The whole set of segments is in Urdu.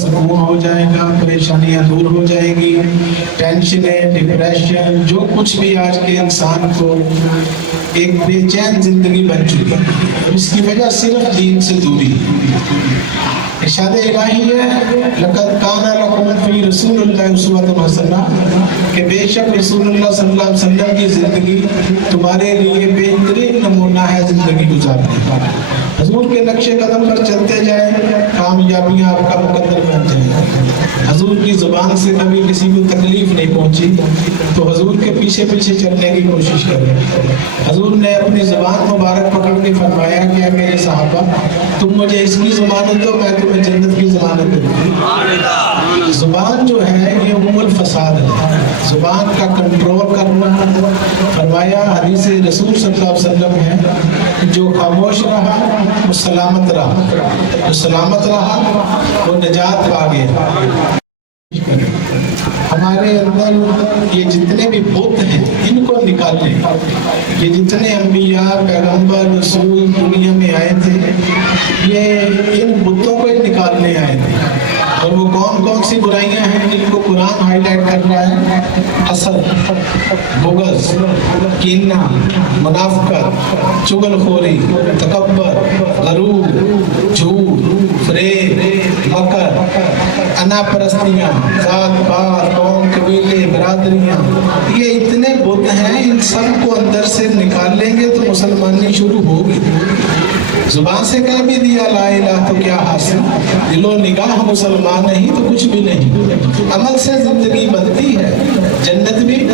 سکون ہو جائے گا، پریشانیاں دور ہو جائیں گی، ٹینشنیں ڈپریشن جو کچھ بھی آج کے انسان کو ایک بے چین زندگی بن چکی ہے۔ اور اس کی وجہ صرف دین سے دوری ارشاد الہی ہے، لقد کان لکم فی رسول اللہ اسوۃ حسنہ، کہ بے شک رسول اللہ صلی اللہ علیہ وسلم کی زندگی تمہارے لیے بہترین نمونہ ہے زندگی گزارنے کا۔ حضور کے نقش قدم پر چلتے جائیں، کامیابیاں آپ کا مقدر بن جائیں۔ حضور کی زبان سے کبھی کسی کو تکلیف نہیں پہنچی، تو حضور پیچھے پیچھے چلنے کی کوشش کریں حضور نے اپنی زبان مبارک پکڑ کے فرمایا کہ میرے صحابہ، تم مجھے اس کی زمانت دو، میں تمہیں جنت کی زمانت دوں۔ زبان جو ہے، یہ ام الفساد ہے۔ زبان کا کنٹرول کرنا۔ فرمایا، حدیث رسول صلی اللہ علیہ وسلم ہے جو خاموش رہا، وہ سلامت رہا۔ جو سلامت رہا، وہ نجات پا گیا۔ ہمارے اندر یہ جتنے بھی بت ہیں، ان کو نکال لیں یہ جتنے انبیاء، پیغمبر، رسول دنیا میں آئے تھے، یہ ان بتوں کو نکالنے آئے تھے۔ اور وہ کون کون سی برائیاں ہیں جن کو قرآن ہائی لائٹ کر رہا ہے؟ حسد بغض، کینہ، منافقت چگل خوری تکبر، غرور، جھوٹ، فریب، مکر، انا پرستیاں، ذات پات قوم قبیلے برادریاں یہ اتنے بت ہیں، ان سب کو اندر سے نکال لیں گے تو مسلمانی شروع ہوگی۔ زبان سے کہہ بھی دیا، لا الہ تو کیا حاصل؟ دل و نگاہ مسلمان نہیں تو کچھ بھی نہیں۔ عمل سے زندگی بنتی ہے، جنت بھی،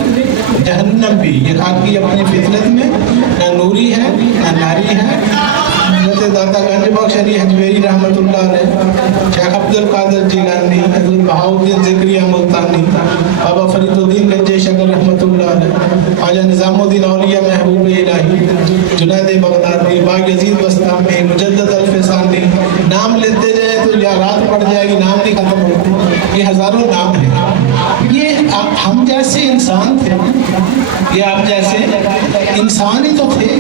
جہنم بھی۔ یہ خاکی اپنی فطرت میں، نہ نوری ہے، نہ ناری ہے۔ حضرت داتا گنج بخش علی حجویری رحمۃ اللہ علیہ، شیخ عبد القادر جیلانی، حضرت بہاؤدین ذکریہ ملتانی بابا فرید الدین گنج شکر رحمۃ نظام الدین اولیاء محبوب الہی، جنید بغدادی باغ یزید بستامی مجدد الفسانی نام لیتے جائیں تو یا رات پڑ جائے گی، نام نہیں ختم ہوتے یہ ہزاروں نام ہیں۔ یہ ہم جیسے انسان تھے، یہ آپ جیسے انسان ہی تو تھے۔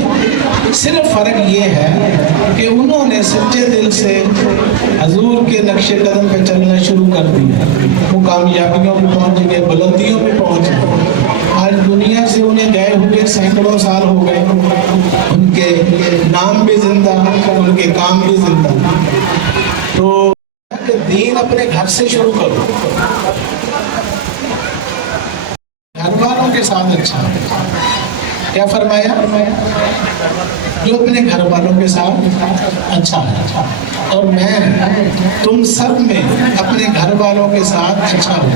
صرف فرق یہ ہے کہ انہوں نے سچے دل سے حضور کے نقش قدم پہ چلنا شروع کر دیا۔ وہ کامیابیوں پہ پہنچ گئے، بلندیوں پہ پہنچ گئے۔ آج دنیا سے انہیں گئے ہوئے سینکڑوں سال ہو گئے ان کے نام بھی زندہ ان کے کام بھی زندہ تو دین اپنے گھر سے شروع کرو۔ گھر والوں کے ساتھ اچھا۔ کیا فرمایا؟ جو اپنے گھر والوں کے ساتھ اچھا ہے۔ اور میں تم سب میں اپنے گھر والوں کے ساتھ اچھا ہوں۔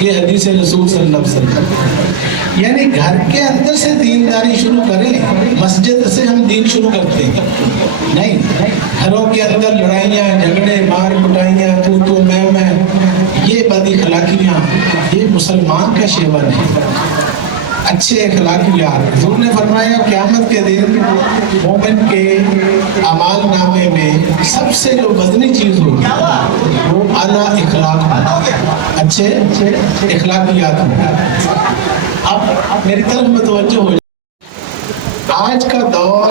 یہ حدیث رسول صلی اللہ علیہ وسلم۔ یعنی گھر کے اندر سے دینداری شروع کریں، مسجد سے ہم دین شروع کرتے ہیں۔ نہیں، گھروں کے اندر لڑائیاں، جھگڑے، مار کٹائیاں، تو تو، میں میں، یہ بد اخلاقیاں یہ مسلمان کا شیوا نہیں اچھے اخلاقیات حضور نے فرمایا، قیامت کے دن مومن کے اعمال نامے میں سب سے جو بدنی چیز ہوگی، وہ اعلیٰ اخلاق اچھے اخلاقیات ہوگا اب میری طرف متوجہ ہو جائے۔ آج کا دور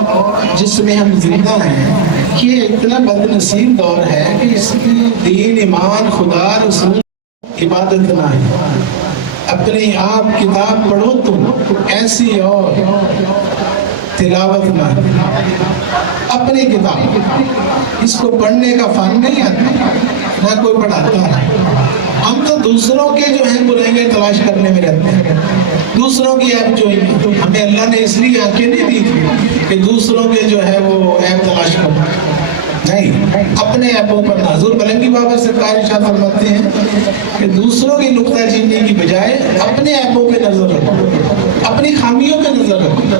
جس میں ہم زندہ ہیں، یہ اتنا بد نصیب دور ہے کہ اس میں دین، ایمان، خدا، رسول، عبادت نہ ہے۔ اپنے آپ کتاب پڑھو تم، ایسی اور تلاوت نہ اپنی کتاب، اس کو پڑھنے کا فن نہیں آتا نہ کوئی پڑھاتا ہے۔ ہم تو دوسروں کے جو ہیں برائیاں تلاش کرنے میں رہتے ہیں۔ دوسروں کی ایپ جو ہمیں اللہ نے اس لیے آنکھیں نہیں دی تھی کہ دوسروں کے جو ہے وہ ایپ تلاش کرنا۔ نہیں، اپنے ایپوں پر حضور بلنگی بابا سرکار ارشاد فرماتے ہیں کہ دوسروں کی نقطہ چیننے کی بجائے اپنے ایپوں پہ نظر رکھو۔ اپنی خامیوں پہ نظر رکھو۔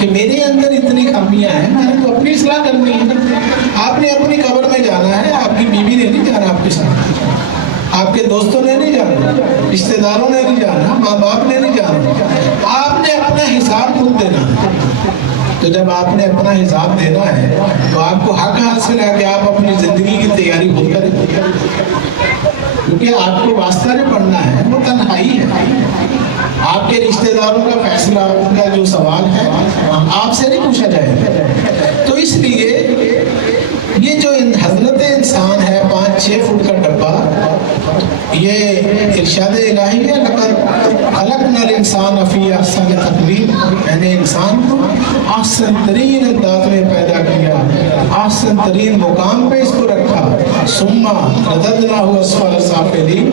کہ میرے اندر اتنی خامیاں ہیں، میں نے تو اپنی اصلاح کرنی ہے۔ آپ نے اپنی قبر میں جانا ہے، آپ کی بیوی نے نہیں جانا آپ کے ساتھ۔ آپ کے دوستوں نے نہیں جانا رشتے داروں نے نہیں جانا، ماں باپ نے نہیں جانا۔ آپ نے اپنا حساب خود دینا۔ تو جب آپ نے اپنا حساب دینا ہے، تو آپ کو حق حاصل ہے کہ آپ اپنی زندگی کی تیاری خود کریں۔ کیونکہ آپ کو واسطہ نہیں پڑھنا ہے، وہ تنہائی ہے۔ آپ کے رشتے داروں کا فیصلہ، ان کا جو سوال ہے آپ سے نہیں پوچھا جائے گا۔ تو اس لیے یہ جو حضرت انسان ہے، پانچ، چھ فٹ کا یہ ارشاد الہی ہے، لقد خلقنا الانسان فی احسن تقویم میں نے انسان کو احسن ترین انداز میں پیدا کیا، احسن ترین مقام پہ اس کو رکھا۔ سما رددنا ہوا اسفل سافلین۔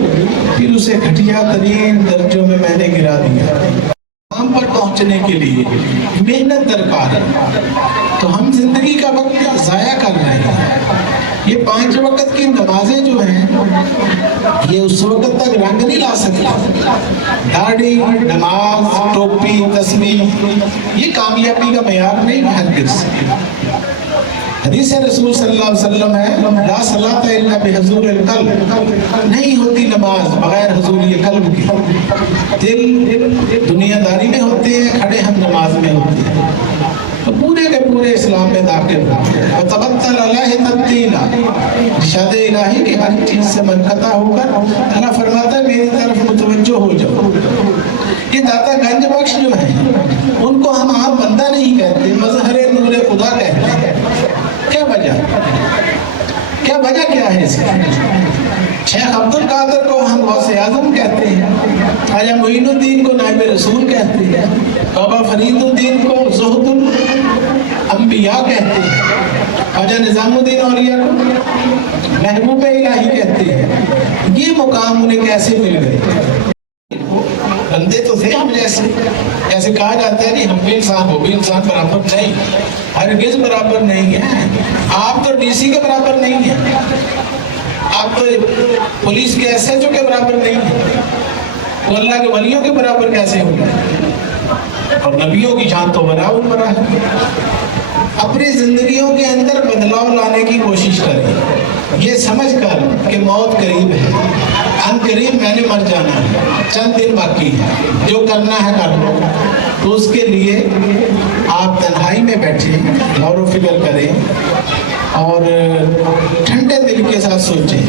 پھر اسے گھٹیا ترین درجوں میں میں نے گرا دیا۔ مقام پر پہنچنے کے لیے محنت درکار ہے۔ تو ہم زندگی کا وقت ضائع کر رہے ہیں۔ یہ پانچ وقت کی نمازیں جو ہیں، یہ اس وقت تک رنگ نہیں لا سکتی داڑھی، نماز، ٹوپی، تسبیح، یہ کامیابی کا معیار نہیں ہے ہرگز حدیث رسول صلی اللہ علیہ وسلم ہے، لا صلاۃ الا بحضور القلب۔ نہیں ہوتی نماز بغیر حضوری قلب کی دل دنیا داری میں ہوتے ہیں، کھڑے ہم نماز میں ہوتے ہیں۔ پورے اسلام میں داخل ہو تبتل اللہ تبتیلا، ارشاد الہی کہ ہر چیز سے منقطع ہو کر اللہ فرماتا ہے، میری طرف متوجہ ہو جاؤ۔ یہ داتا گنج بخش جو ہیں، ان کو ہم عام بندہ نہیں کہتے، مظہر نور خدا کہتے ہیں۔ کیا وجہ؟ کیا وجہ کیا ہے اس کی؟ شیخ عبد القادر کو ہم غوث اعظم کہتے ہیں خواجہ معین الدین کو نائب رسول کہتے ہیں بابا فرید الدین کو زہد الانبیاء کہتے ہیں۔ خواجہ نظام الدین اولیاء کو محبوب الہی کہتے ہیں؟ یہ مقام انہیں کیسے مل گئے؟ بندے تو تھے ہم جیسے۔ جیسے کہا جاتا ہے کہ ہم بھی انسان، وہ بھی انسان برابر نہیں۔ ہرگز برابر نہیں ہے۔ آپ تو ڈی سی کے برابر نہیں ہیں۔ آپ تو پولیس کے ایس ایچ او کے برابر نہیں ہیں۔ وہ اللہ کے ولیوں کے برابر کیسے ہوں گے؟ اور نبیوں کی جان تو بنا برابر برا ہے۔ اپنی زندگیوں کے اندر بدلاؤ لانے کی کوشش کریں۔ یہ سمجھ کر کہ موت قریب ہے۔ ان قریب میں نے مر جانا ہے۔ چند دن باقی ہے جو کرنا ہے کر لو۔ تو اس کے لیے آپ تنہائی میں بیٹھیں، غور و فکر کریں اور ٹھنڈے دل کے ساتھ سوچیں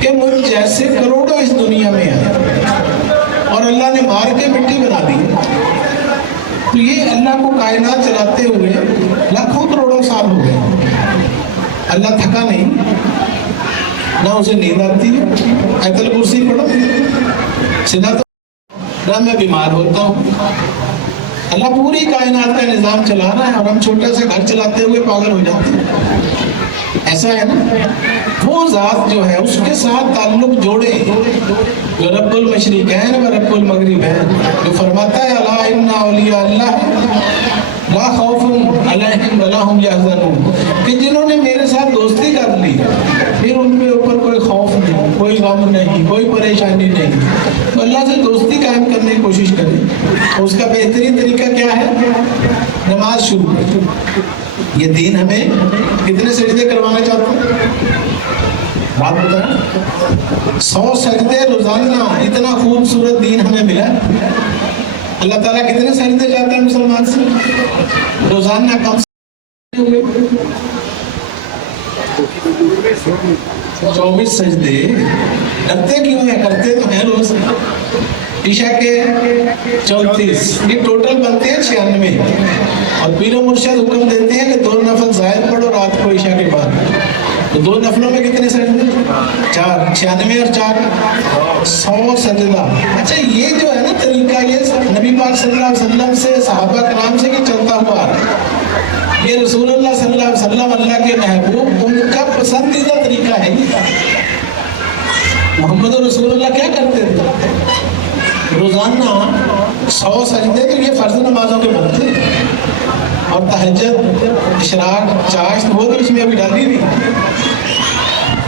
کہ مجھ جیسے کروڑوں اس دنیا میں آئے اور اللہ نے مار کے مٹی بنا دی۔ تو یہ اللہ کو کائنات چلاتے ہوئے سال ہو گئے۔ اللہ تھکا نہیں، نہ اسے نیند آتی ہے۔ ایت الکرسی پڑھو۔ سنا تو، نہ میں بیمار ہوتا ہوں۔ اللہ پوری کائنات کا نظام چلا رہا ہے اور ہم چھوٹا سا گھر چلاتے ہوئے پاگل ہو جاتے ہیں۔ ایسا ہے نا؟ وہ ذات جو ہے، اس کے ساتھ تعلق جوڑے۔ جو رب المشرقین و رب المغربین، جو فرماتا ہے اللہ ان اولیاء اللہ لا خوف علیہم ولا هم یحزنون۔ کہ جنہوں نے میرے ساتھ دوستی کر لی، پھر ان کے اوپر کوئی خوف نہیں، کوئی غم نہیں، کوئی پریشانی نہیں۔ تو اللہ سے دوستی قائم کرنے کی کوشش کریں۔ اس کا بہترین طریقہ کیا ہے؟ نماز شروع۔ یہ دین ہمیں کتنے سجدے کروانا چاہتے ہیں بات بتائیں۔ سو سجدے روزانہ اتنا خوبصورت دین ہمیں ملا۔ اللہ تعالیٰ کتنے سجدے چاہتے ہیں مسلمان سے؟ روزانہ کم چوبیس سجدے۔ ڈرتے کیوں ہیں؟ کرتے تو ہیں روز۔ عشاء کے چونتیس۔ یہ ٹوٹل بنتے ہیں چھیانوے۔ اور پیر و مرشد حکم دیتے ہیں کہ دو نفل زائد پڑھو رات کو عشاء کے بعد۔ تو دو نفلوں میں کتنے سجدے چار، چھیانوے اور چار، سو سجدہ۔ اچھا یہ جو ہے نا طریقہ، یہ نبی پاک صلی اللہ علیہ وسلم سے، صحابہ کرام سے کہ چلتا ہوا یہ رسول اللہ صلی اللہ علیہ وسلم اللہ کے محبوب، ان کا پسندیدہ طریقہ ہے۔ محمد رسول اللہ کیا کرتے تھے؟ روزانہ سو سجدے تو یہ فرض نمازوں کے بنتے اور تہجد، اشراق چاشت وہ تو اس میں ابھی ڈالی نہیں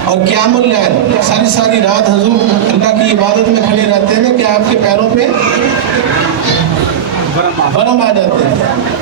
اور قیام اللیل ساری ساری رات حضور اللہ کی عبادت میں کھڑے رہتے ہیں کہ آپ کے پیروں پہ برم آ جاتے ہیں۔